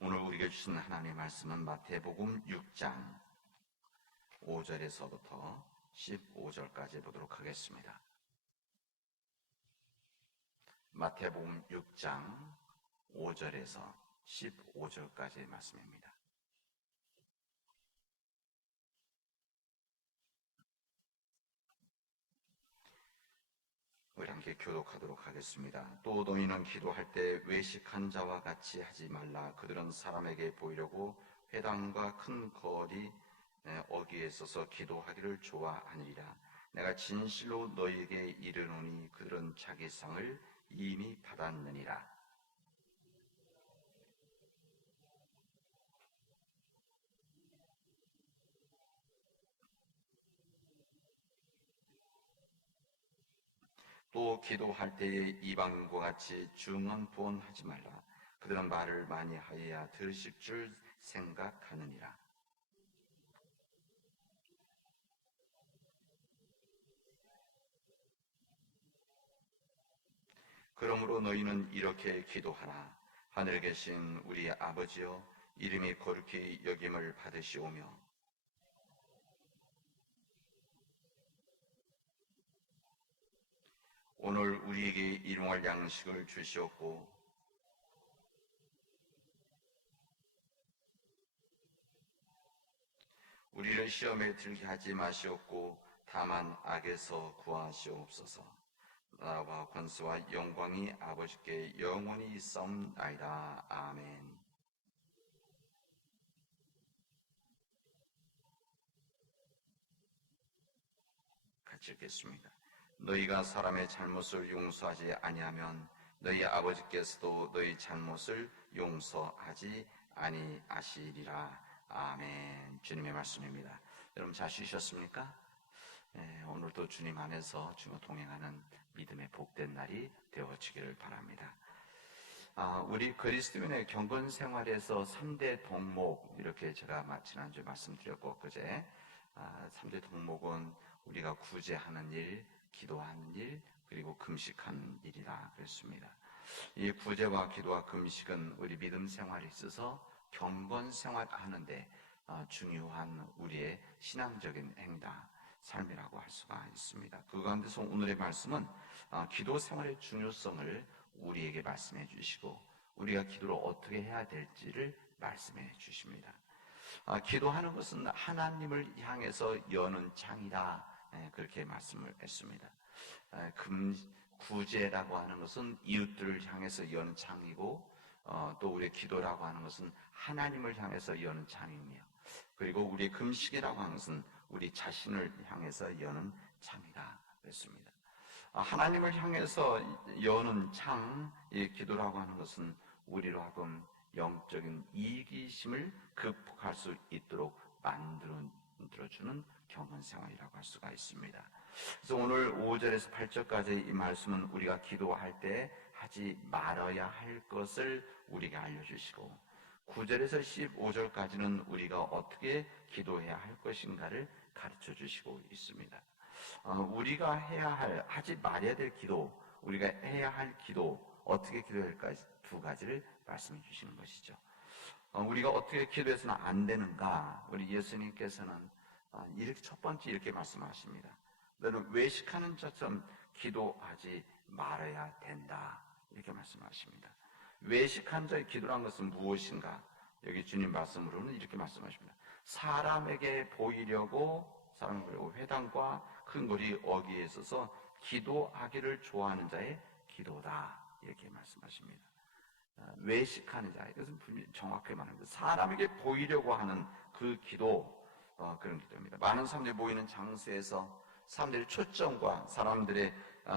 오늘 우리에게 주신 하나님의 말씀은 마태복음 6장 5절에서부터 15절까지 보도록 하겠습니다. 마태복음 6장 5절에서 15절까지의 말씀입니다. 우리 함께 교독하도록 하겠습니다. 또 너희는 기도할 때 외식한 자와 같이 하지 말라. 그들은 사람에게 보이려고 회당과 큰 거리 어귀에 서서 기도하기를 좋아하니라. 내가 진실로 너희에게 이르노니 그들은 자기 상을 이미 받았느니라. 또 기도할 때에 이방인과 같이 중언부언하지 말라. 그들은 말을 많이 하여야 들으실 줄 생각하느니라. 그러므로 너희는 이렇게 기도하라. 하늘에 계신 우리 아버지여, 이름이 거룩히 여김을 받으시오며 오늘 우리에게 일용할 양식을 주시옵고 우리를 시험에 들게 하지 마시옵고 다만 악에서 구하시옵소서. 나라와 권세와 영광이 아버지께 영원히 있사옵나이다. 아멘. 같이 읽겠습니다. 너희가 사람의 잘못을 용서하지 아니하면 너희 아버지께서도 너희 잘못을 용서하지 아니하시리라. 아멘. 주님의 말씀입니다. 여러분 잘 쉬셨습니까? 오늘도 주님 안에서 주님과 동행하는 믿음의 복된 날이 되어지기를 바랍니다. 우리 그리스도인의 경건 생활에서 3대 덕목, 이렇게 제가 지난주에 말씀드렸고 그제 3대 덕목은 우리가 구제하는 일, 기도하는 일, 그리고 금식하는 일이라 그랬습니다. 이 구제와 기도와 금식은 우리 믿음 생활에 있어서 경건 생활하는데 중요한 우리의 신앙적인 행위다, 삶이라고 할 수가 있습니다. 그 가운데서 오늘의 말씀은 기도 생활의 중요성을 우리에게 말씀해 주시고 우리가 기도를 어떻게 해야 될지를 말씀해 주십니다. 기도하는 것은 하나님을 향해서 여는 창이다, 그렇게 말씀을 했습니다. 구제라고 하는 것은 이웃들을 향해서 여는 창이고 또 우리의 기도라고 하는 것은 하나님을 향해서 여는 창이며, 그리고 우리의 금식이라고 하는 것은 우리 자신을 향해서 여는 창이다 그랬습니다. 하나님을 향해서 여는 창, 이 기도라고 하는 것은 우리로 하여금 영적인 이기심을 극복할 수 있도록 만들어주는 경건 생활이라고 할 수가 있습니다. 그래서 오늘 5절에서 8절까지 이 말씀은 우리가 기도할 때 하지 말아야 할 것을 우리에게 알려주시고 9절에서 15절까지는 우리가 어떻게 기도해야 할 것인가를 가르쳐 주시고 있습니다. 우리가 해야 할, 하지 말아야 될 기도, 우리가 해야 할 기도, 어떻게 기도해야 할까, 두 가지를 말씀해 주시는 것이죠. 우리가 어떻게 기도해서는 안 되는가? 우리 예수님께서는 이렇게 첫 번째 이렇게 말씀하십니다. 너는 외식하는 자처럼 기도하지 말아야 된다, 이렇게 말씀하십니다. 외식한 자의 기도란 것은 무엇인가? 여기 주님 말씀으로는 이렇게 말씀하십니다. 사람에게 보이려고 회당과 큰 거리 어귀에 있어서 기도하기를 좋아하는 자의 기도다, 이렇게 말씀하십니다. 외식하는 자, 이것은 정확하게 말합니다. 사람에게 보이려고 하는 그 기도, 그런 기도입니다. 많은 사람들이 모이는 장소에서 사람들의 초점과 사람들의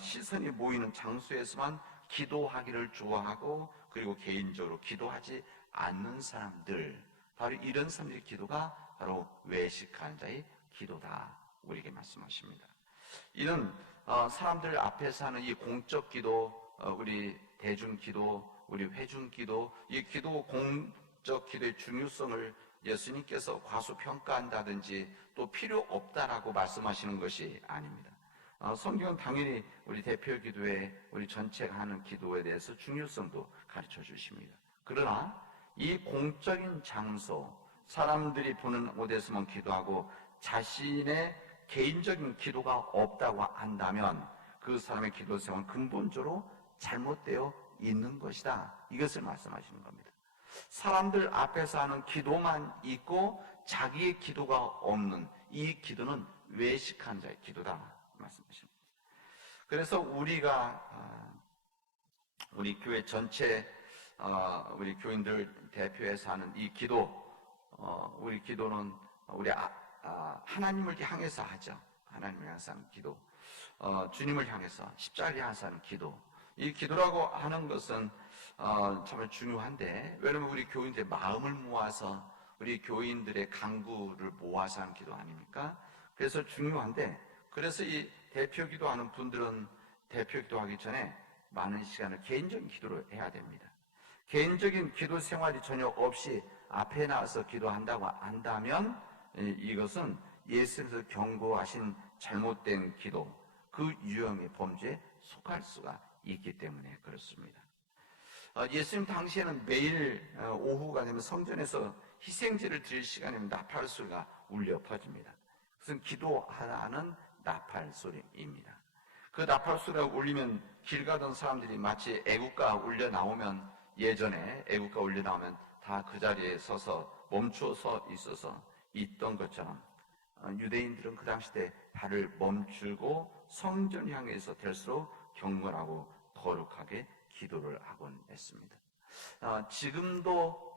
시선이 모이는 장소에서만 기도하기를 좋아하고 그리고 개인적으로 기도하지 않는 사람들, 바로 이런 사람들의 기도가 바로 외식하는 자의 기도다, 우리에게 말씀하십니다. 이는 사람들 앞에서 하는 이 공적 기도, 우리 대중 기도, 우리 회중 기도, 이 기도 공적 기도의 중요성을 예수님께서 과소평가한다든지 또 필요 없다라고 말씀하시는 것이 아닙니다. 성경은 당연히 우리 대표 기도회, 우리 전체가 하는 기도에 대해서 중요성도 가르쳐 주십니다. 그러나 이 공적인 장소, 사람들이 보는 곳에서만 기도하고 자신의 개인적인 기도가 없다고 한다면 그 사람의 기도 생활은 근본적으로 잘못되어 있는 것이다. 이것을 말씀하시는 겁니다. 사람들 앞에서 하는 기도만 있고 자기의 기도가 없는 이 기도는 외식한 자의 기도다 말씀하십니다. 그래서 우리 교회 전체 우리 교인들 대표해서 하는 이 기도, 우리 기도는 우리 하나님을 향해서 하죠. 하나님을 향해서 하는 기도, 주님을 향해서 십자가를 향해서 하는 기도. 이 기도라고 하는 것은 정말 중요한데, 왜냐하면 우리 교인들의 마음을 모아서 우리 교인들의 간구를 모아서 하는 기도 아닙니까? 그래서 중요한데, 그래서 이 대표 기도하는 분들은 대표 기도하기 전에 많은 시간을 개인적인 기도를 해야 됩니다. 개인적인 기도 생활이 전혀 없이 앞에 나와서 기도한다고 한다면 이것은 예수님께서 경고하신 잘못된 기도, 그 유형의 범죄에 속할 수가 있기 때문에 그렇습니다. 예수님 당시에는 매일 오후가 되면 성전에서 희생제를 드릴 시간이면 나팔 소리가 울려 퍼집니다. 그것은 기도하는 나팔 소리입니다. 그 나팔 소리가 울리면 길 가던 사람들이 마치 애국가 울려 나오면, 예전에 애국가 울려 나오면 다 그 자리에 서서 멈추어서 있던 것처럼 유대인들은 그 당시 때 발을 멈추고 성전 향해서 될수록 경건하고 거룩하게 기도를 하곤 했습니다. 지금도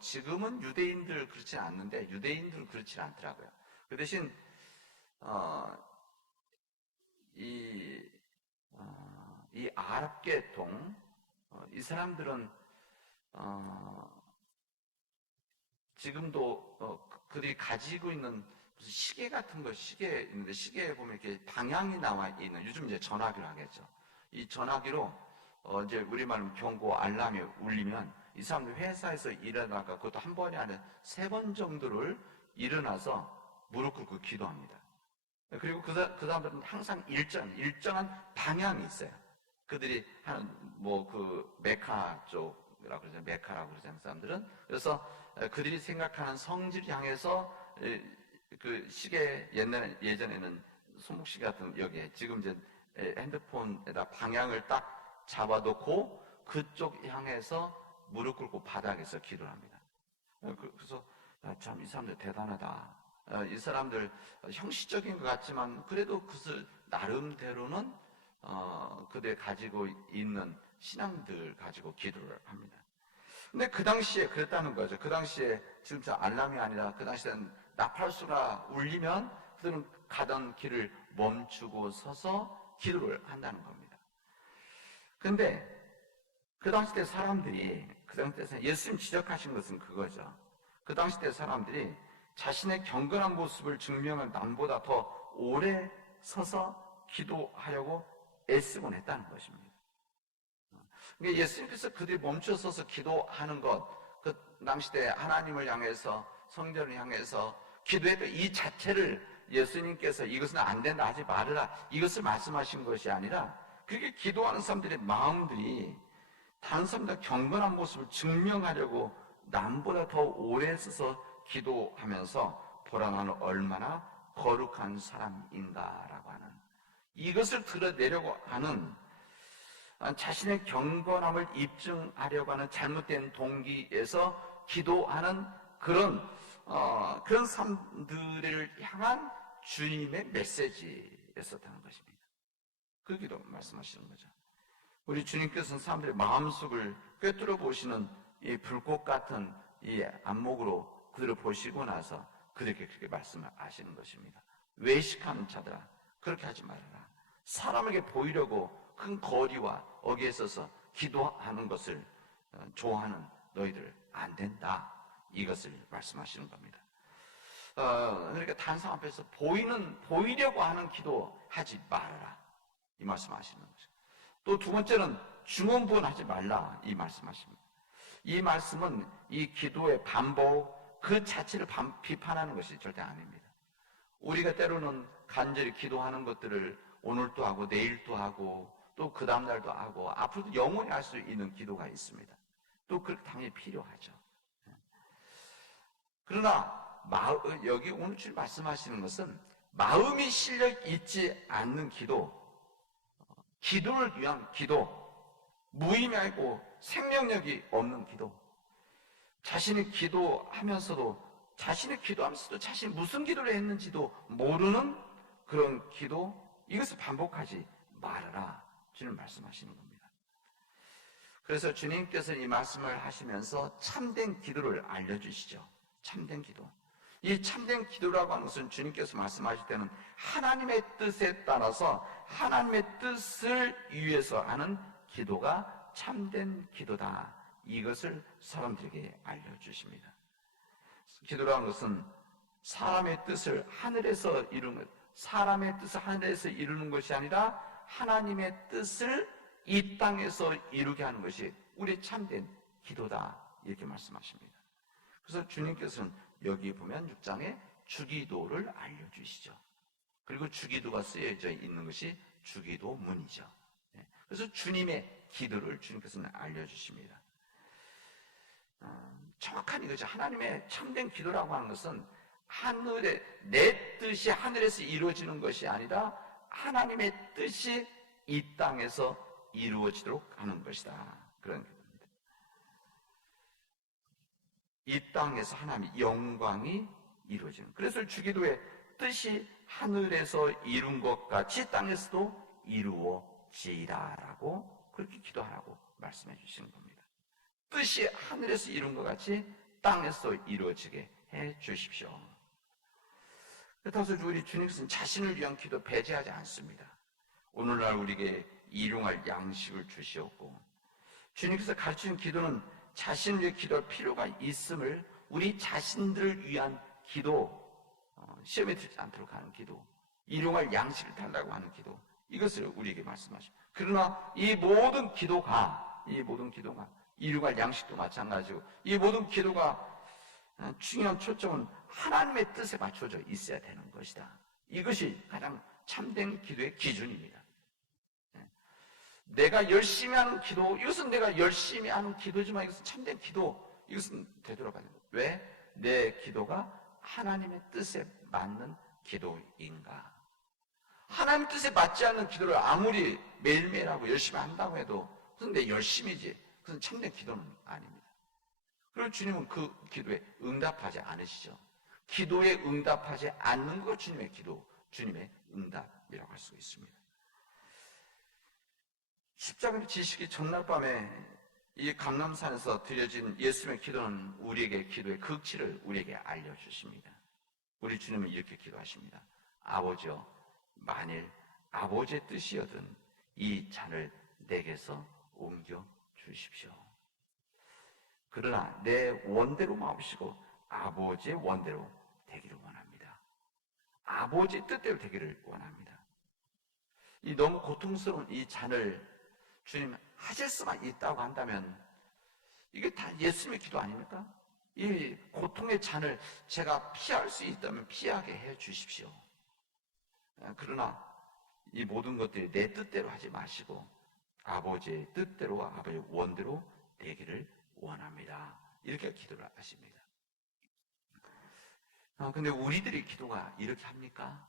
지금은 유대인들 그렇지 않는데 유대인들은 그렇지 않더라고요. 그 대신 이 아랍 계통, 이 사람들은 지금도 그들이 가지고 있는 무슨 시계 같은 거, 시계 있는데 시계에 보면 이렇게 방향이 나와 있는, 요즘 이제 전화기로 하겠죠. 이 전화기로 이제 우리말로 경고 알람이 울리면 이 사람들 회사에서 일어나가, 그것도 한 번이 아니라 3번 정도를 일어나서 무릎 꿇고 기도합니다. 그리고 그 사람들은 항상 일정한 방향이 있어요. 그들이 하는 그 메카 쪽이라고 그러죠. 메카라고 그러잖아요, 사람들은. 그래서 그들이 생각하는 성지를 향해서 그 시계, 예전에는 손목시계 같은, 여기에 지금 이제 핸드폰에다 방향을 딱 잡아놓고 그쪽 향해서 무릎 꿇고 바닥에서 기도를 합니다. 그래서 참 이 사람들 대단하다. 이 사람들 형식적인 것 같지만 그래도 그것을 나름대로는 그들 가지고 있는 신앙들 가지고 기도를 합니다. 근데 그 당시에 그랬다는 거죠. 그 당시에 지금 알람이 아니라 그 당시에는 나팔소가 울리면 그들은 가던 길을 멈추고 서서 기도를 한다는 겁니다. 근데 그 당시 때 사람들이, 그 당시 때 예수님 지적하신 것은 그거죠. 그 당시 때 사람들이 자신의 경건한 모습을 증명한 남보다 더 오래 서서 기도하려고 애쓰곤 했다는 것입니다. 그러니까 예수님께서 그들이 멈춰 서서 기도하는 것, 그 당시 때 하나님을 향해서, 성전을 향해서 기도했던 이 자체를 예수님께서 이것은 안 된다, 하지 말아라, 이것을 말씀하신 것이 아니라, 그렇게 기도하는 사람들의 마음들이 다른 사람들 경건한 모습을 증명하려고 남보다 더 오래 서서 기도하면서 보라 나는 얼마나 거룩한 사람인가라고 하는, 이것을 드러내려고 하는, 자신의 경건함을 입증하려고 하는 잘못된 동기에서 기도하는 그런 사람들을 향한 주님의 메시지였었다는 것입니다. 그 기도 말씀하시는 거죠. 우리 주님께서는 사람들의 마음속을 꿰뚫어 보시는 이 불꽃 같은 이 안목으로 그들을 보시고 나서 그들에게 그렇게 말씀하시는 것입니다. 외식하는 자들아, 그렇게 하지 말아라. 사람에게 보이려고 큰 거리와 어귀에 서서 기도하는 것을 좋아하는 너희들 안 된다. 이것을 말씀하시는 겁니다. 그러니까 다른 사람 앞에서 보이려고 하는 기도 하지 말아라. 이 말씀하시는 거죠. 또 두 번째는 중언부언하지 말라. 이 말씀하십니다. 이 말씀은 이 기도의 반복 그 자체를 비판하는 것이 절대 아닙니다. 우리가 때로는 간절히 기도하는 것들을 오늘도 하고 내일도 하고 또 그 다음날도 하고 앞으로도 영원히 할 수 있는 기도가 있습니다. 또 그렇게 당연히 필요하죠. 그러나 여기 오늘 주님 말씀하시는 것은 마음이 실력 있지 않는 기도, 기도를 위한 기도, 무의미하고 생명력이 없는 기도, 자신이 기도하면서도 자신이 무슨 기도를 했는지도 모르는 그런 기도, 이것을 반복하지 말아라 주님 말씀하시는 겁니다. 그래서 주님께서 이 말씀을 하시면서 참된 기도를 알려주시죠. 참된 기도. 이 참된 기도라고 하는 것은 주님께서 말씀하실 때는 하나님의 뜻에 따라서 하나님의 뜻을 위해서 하는 기도가 참된 기도다. 이것을 사람들에게 알려주십니다. 기도라는 것은 사람의 뜻을 하늘에서 이루는 것이 아니라 하나님의 뜻을 이 땅에서 이루게 하는 것이 우리의 참된 기도다. 이렇게 말씀하십니다. 그래서 주님께서는 여기 보면 6장에 주기도를 알려주시죠. 그리고 주기도가 쓰여져 있는 것이 주기도문이죠. 그래서 주님의 기도를 주님께서는 알려주십니다. 정확한 이거죠. 하나님의 참된 기도라고 하는 것은 내 뜻이 하늘에서 이루어지는 것이 아니라 하나님의 뜻이 이 땅에서 이루어지도록 하는 것이다. 그런 기도입니다. 이 땅에서 하나님의 영광이 이루어지는. 그래서 주기도의 뜻이 하늘에서 이룬 것 같이 땅에서도 이루어지라라고 그렇게 기도하라고 말씀해 주시는 겁니다. 뜻이 하늘에서 이룬 것 같이 땅에서 이루어지게 해 주십시오. 따라서 우리 주님께서는 자신을 위한 기도 배제하지 않습니다. 오늘날 우리에게 일용할 양식을 주시었고, 주님께서 가르치는 기도는 자신을 위해 기도할 필요가 있음을, 우리 자신들을 위한 기도, 시험에 들지 않도록 하는 기도, 일용할 양식을 달라고 하는 기도, 이것을 우리에게 말씀하십니다. 그러나 이 모든 기도가 일용할 양식도 마찬가지고, 이 모든 기도가 중요한 초점은 하나님의 뜻에 맞춰져 있어야 되는 것이다. 이것이 가장 참된 기도의 기준입니다. 내가 열심히 하는 기도, 이것은 내가 열심히 하는 기도지만 이것은 참된 기도, 이것은 되돌아가야 됩니다. 왜? 내 기도가 하나님의 뜻에 맞는 기도인가? 하나님 뜻에 맞지 않는 기도를 아무리 매일매일 하고 열심히 한다고 해도 그것은 내 열심이지, 그것은 참된 기도는 아닙니다. 그리고 주님은 그 기도에 응답하지 않으시죠. 기도에 응답하지 않는 것 주님의 기도, 주님의 응답이라고 할 수 있습니다. 십자가를 지시기 전날 밤에 이 감람산에서 드려진 예수님의 기도는 우리에게 기도의 극치를 우리에게 알려주십니다. 우리 주님은 이렇게 기도하십니다. 아버지여, 만일 아버지의 뜻이여든 이 잔을 내게서 옮겨 주십시오. 그러나 내 원대로 마옵시고 아버지의 원대로 되기를 원합니다. 아버지의 뜻대로 되기를 원합니다. 이 너무 고통스러운 이 잔을 주님 하실 수만 있다고 한다면 이게 다 예수님의 기도 아닙니까? 이 고통의 잔을 제가 피할 수 있다면 피하게 해 주십시오. 그러나 이 모든 것들이 내 뜻대로 하지 마시고 아버지의 뜻대로, 아버지의 원대로 되기를 원합니다. 이렇게 기도를 하십니다. 근데 우리들이 기도가 이렇게 합니까?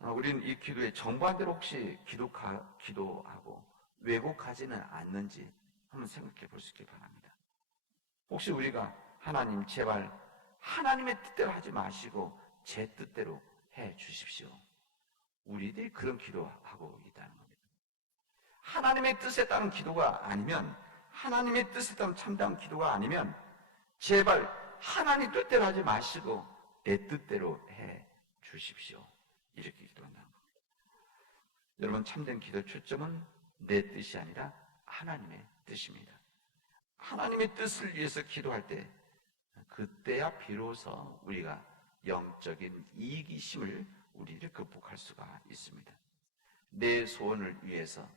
우리는 이 기도에 정반대로 혹시 기도하고 왜곡하지는 않는지 한번 생각해 볼 수 있길 바랍니다. 혹시 우리가 하나님 제발 하나님의 뜻대로 하지 마시고 제 뜻대로 해 주십시오. 우리들이 그런 기도하고 있다는 겁니다. 하나님의 뜻에 따른 기도가 아니면, 하나님의 뜻에 따른 참다운 기도가 아니면 제발 하나님 뜻대로 하지 마시고 내 뜻대로 해 주십시오. 이렇게 기도한다는 겁니다. 여러분, 참된 기도 초점은 내 뜻이 아니라 하나님의 뜻입니다. 하나님의 뜻을 위해서 기도할 때 그때야 비로소 우리가 영적인 이기심을 우리를 극복할 수가 있습니다. 내 소원을 위해서,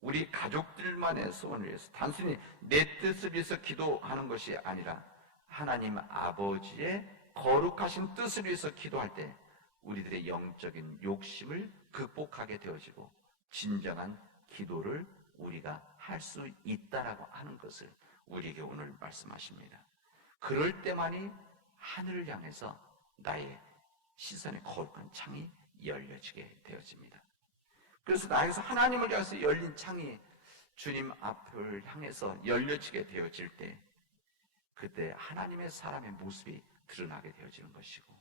우리 가족들만의 소원을 위해서 단순히 내 뜻을 위해서 기도하는 것이 아니라 하나님 아버지의 거룩하신 뜻을 위해서 기도할 때 우리들의 영적인 욕심을 극복하게 되어지고 진정한 기도를 우리가 할 수 있다라고 하는 것을 우리에게 오늘 말씀하십니다. 그럴 때만이 하늘을 향해서 나의 시선의 거룩한 창이 열려지게 되어집니다. 그래서 나에게서 하나님을 향해서 열린 창이 주님 앞을 향해서 열려지게 되어질 때, 그때 하나님의 사람의 모습이 드러나게 되어지는 것이고,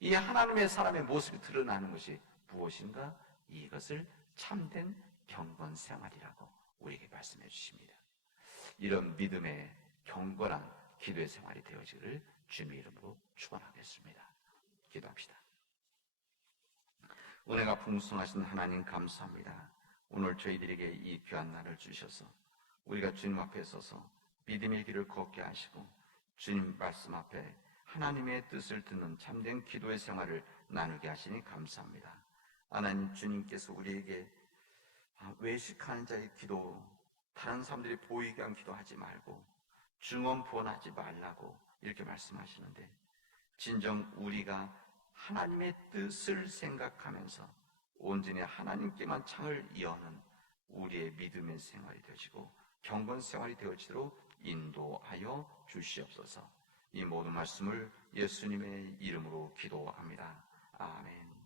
이 하나님의 사람의 모습이 드러나는 것이 무엇인가? 이것을 참된 경건 생활이라고 우리에게 말씀해 주십니다. 이런 믿음의 경건한 기도의 생활이 되어지기를 주님의 이름으로 축원하겠습니다. 기도합시다. 은혜가 풍성하신 하나님 감사합니다. 오늘 저희들에게 이 귀한 날을 주셔서 우리가 주님 앞에 서서 믿음의 길을 걷게 하시고 주님 말씀 앞에 하나님의 뜻을 듣는 참된 기도의 생활을 나누게 하시니 감사합니다. 하나님, 주님께서 우리에게 외식하는 자의 기도, 다른 사람들이 보이게 한 기도하지 말고 증언부언하지 말라고 이렇게 말씀하시는데, 진정 우리가 하나님의 뜻을 생각하면서 온전히 하나님께만 창을 여는 우리의 믿음의 생활이 되시고 경건 생활이 되어지도록 인도하여 주시옵소서. 이 모든 말씀을 예수님의 이름으로 기도합니다. 아멘.